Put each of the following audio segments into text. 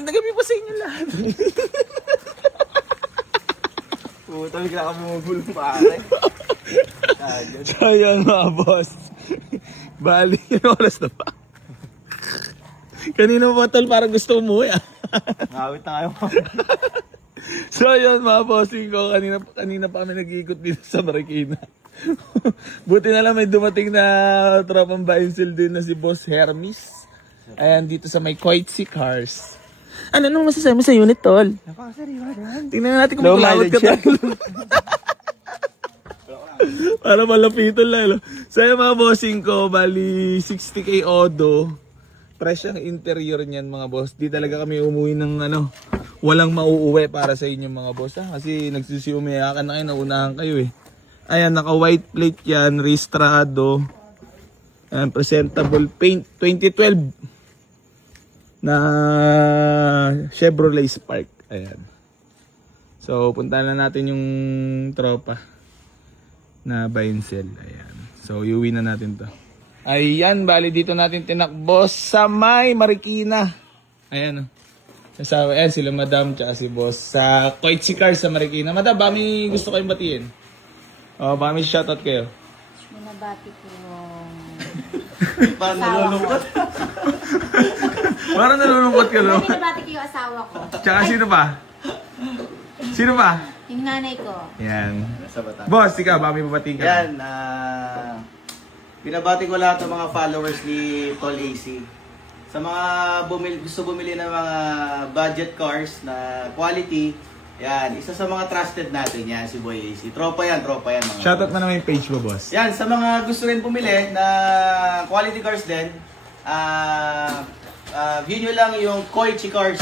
magandang gabi po sa inyo lahat. Puta, bigla ka bumubulong pare. So yun mga boss. Bali, oras na pa. Kanina pa tol, parang gusto umuwi ah. Ngawit na kayo. So yun mga bossing ko, kanina pa kami nag-iikot dito sa Marikina. Buti na lang may dumating na tropang Bainsil din na si Boss Hermes. Ayan, dito sa may Koitsi Cars. Ano nung masasabi mo sa unit, tol? Napakasariwa naman. Tingnan natin kung Low kulawat ka, mileage tol. Para malapitan lang. No? So yung mga bossing ko, bali 60k odo. Fresh ang interior niyan mga boss. Di talaga kami umuwi ng walang mauuwi para sa inyo mga boss. Ha? Kasi nagsusiumiyakan na kayo, naunahan kayo eh. Ayan, naka white plate yan, registrado. Ayan, presentable paint, 2012 na Chevrolet Spark. Ayan. So, punta na natin yung tropa na Bainsil. Ayan. So, iuwi na natin to. Ayan, bali dito natin tinakbo sa may Marikina. Ayan o. Kasama, ayan sila madam tsaka si boss sa Koitsi Cars sa Marikina. Madam, bami gusto kayong batiin? O, bami shoutout kayo. Minabati ko yung Parang asawa ko. nalulungkot. Parang nalulungkot ka, no? Minabati ko yung asawa ko. Tsaka sino pa? Sino pa? Yung nanay ko. Yan. Sa Batangas. Boss, ikaw, bami babatiin ka. Yan, binabati ko lahat ng mga followers ni Tol AC. Sa mga gusto bumili ng mga budget cars na quality, yan, isa sa mga trusted natin yan, si Boy AC. Tropa yan mga Shoutout boss. mo naman yung page mo, boss. Yan, sa mga gusto rin bumili na quality cars din, view nyo lang yung Koichi Cars.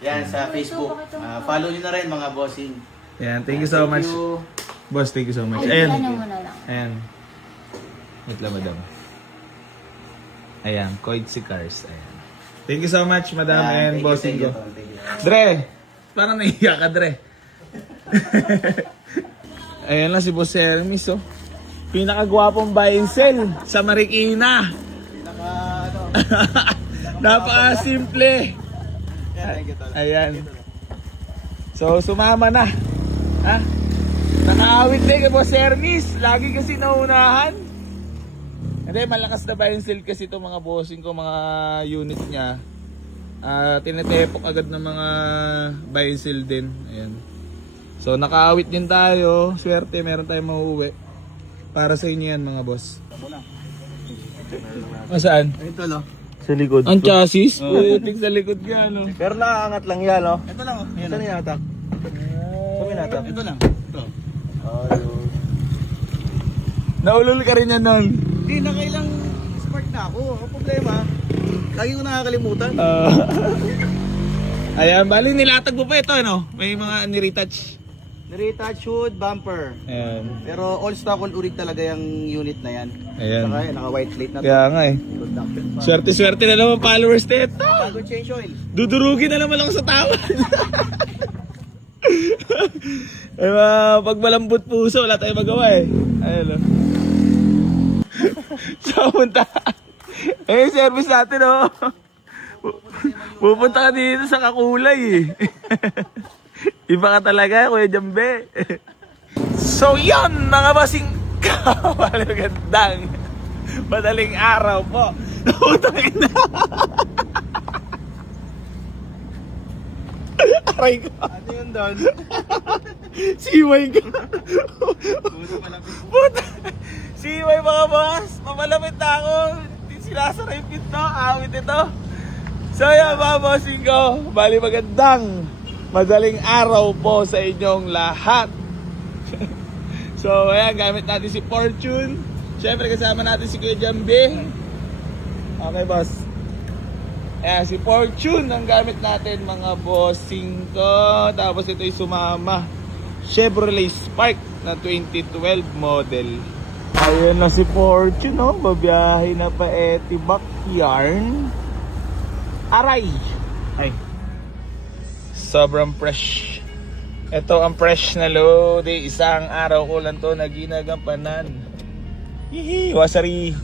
Yan, sa Facebook. Follow nyo na rin mga bossing. Yan, thank you so much. you. Boss, thank you so much. Ay, Ayan. ano mo na lang. Ayan. Wait lang, madam. Ayan, Koitsi Cars. Ayan. Thank you so much, madam and Thank you, bossing thank you, ko. Tol, thank you. Dre! Parang naiiyak ka, Dre. Ayan lang si Boss Hermes, oh. Pinakagwapong buy and sell sa Marikina. Napaka-simple. Yeah, thank you, Tol. Ayan. So, sumama na. Ha? Nakaawit din kay Boss Hermes. Lagi kasi naunahan. Hindi, malakas na buy and sell kasi itong mga bossing ko, mga unit niya. Tinetepok agad ng mga buy and sell din. Ayan. So, nakaawit din tayo. Swerte, meron tayong mauuwi. Para sa inyo yan, mga boss. O, saan? Ito, no? Sa likod. Ang chassis? Putik sa likod ka, no? Pero nakaangat lang yan, no? Ito lang, oh. Saan inatak? Saan inatak? Ito lang. Ito. Naulol ka rin yan nun. Hindi, nakailang spark na ako. Ang problema, lagi ko nakakalimutan. Ayan, bali nilatag mo pa ito, ano? May mga niretouch. Niretouch hood, bumper. Ayan. Pero all stock, all urig talaga yung unit na yan. Ayan. Saka yan, naka-white plate na to. Kaya nga eh. Good ducted pa. Swerte-swerte na naman followers na ito. Bago change oil. Dudurugin na naman ako sa tawa. Ay, pag malambot puso, wala tayong magawa eh. Ayun o. So, punta. Eh, service natin o. Pupunta ka dito sa Kakulay eh. Iba ka talaga, Kuya Jambe. So, yun, mga basing magandang madaling araw po. Utangin na. Aray ko. Ano yun doon? Siway ka. Puta. Siway mga boss. Mamalapit na ako. Hindi sinasara yung pinto. Awit ito. So yan mga bossing ko. Bali magandang madaling araw po sa inyong lahat. So ayan, gamit natin si Fortune. Siyempre kasama natin si Kuya Jambe. Okay boss. Ayan, si Fortune ang gamit natin mga bossing ko. Tapos ito yung sumama. Chevrolet Spark na 2012 model. Ayan na si Fortune, no? Babiyahe na pa Etibac yarn. Aray! Ay. Sobrang fresh. Ito ang fresh na load. Isang araw ko lang to na ginagampanan. Hihi, wasari.